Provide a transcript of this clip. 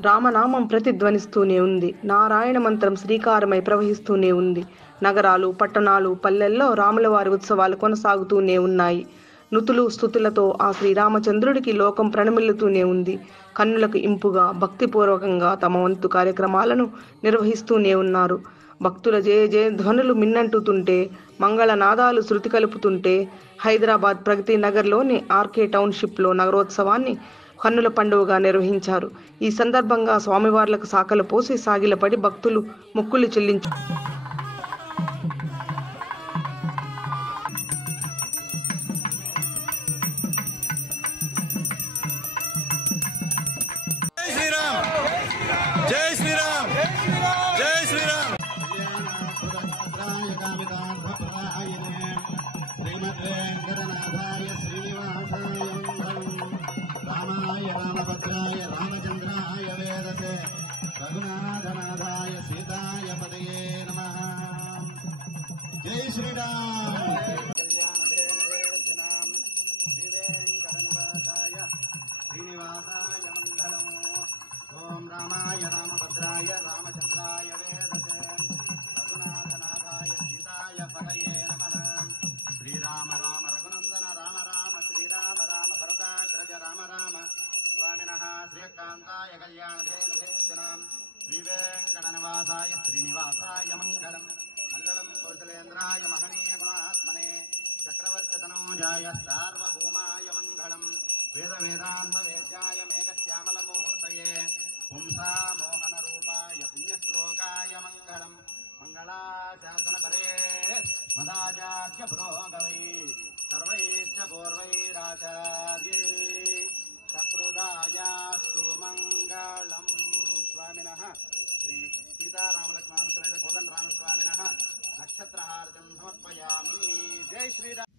రామనామం ప్రతిధ్వనిస్తూనే ఉంది. నారాయణ మంత్రం శ్రీకారమై ప్రవహిస్తూనే ఉంది. నగరాలు, పట్టణాలు, పల్లెల్లో రాములవారి ఉత్సవాలు కొనసాగుతూనే ఉన్నాయి. నుతులు స్తుతులతో ఆ శ్రీరామచంద్రుడికి లోకం ప్రణమిల్లుతూనే ఉంది. కన్నులకు ఇంపుగా, భక్తిపూర్వకంగా తమ వంతు కార్యక్రమాలను నిర్వహిస్తూనే ఉన్నారు. భక్తుల జయ జయ ధ్వనులు మిన్నంటుతుంటే, మంగళనాదాలు శృతి కలుపుతుంటే హైదరాబాద్ ప్రగతి నగర్లోని ఆర్కే టౌన్షిప్లో నగరోత్సవాన్ని కన్నుల పండుగగా నిర్వహించారు. ఈ సందర్భంగా స్వామివార్లకు సాకలు పోసి సాగిలపడి భక్తులు మొక్కులు చెల్లించారు. రామభద్రాయ రామచంద్రాయ వేదసే రఘునాథనాథాయ సీతాయ పదయే నమః. జై శ్రీరామ్. కళ్యాణధేనవేర్జనాం శ్రీవేంకటనివాసాయ శ్రీనివాసాయ మంగళం. ఓం రామాయ రామభద్రాయ రామచంద్రాయ వేదసే రఘునాథనాథాయ సీతాయ పదయే నమః. శ్రీరామ రామ రఘునందన రామ రామ శ్రీరామ రామ భరతాగ్రజ రామ రామ స్వామినః శ్రీకాంతాయ కళ్యాణధేనవేర్జనాం శ్రీవేంకటనివాసాయ శ్రీనివాసాయ మంగళం. మంగళం కౌశలేంద్రాయ మహనీయ గుణాత్మనే చక్రవర్తితనూజాయ సార్వభౌమాయ మంగళం. వేద వేదాంత వేద్యాయ మేఘశ్యామలమూర్తయే పుంసా మోహన రూపాయ పుణ్యశ్లోకాయ మంగళం. మంగళాశాసనపరే మదాచార్య పురోగవై సర్వైశ్చ పూర్వైరాచార్యై చక్రుదాయాస్తు మంగళం. స్వామినః శ్రీ సీతారామలక్ష్మణ సమేత కోదండ రామస్వామినః నక్షత్రహారతిం సమర్పయామి. జై శ్రీరామ్.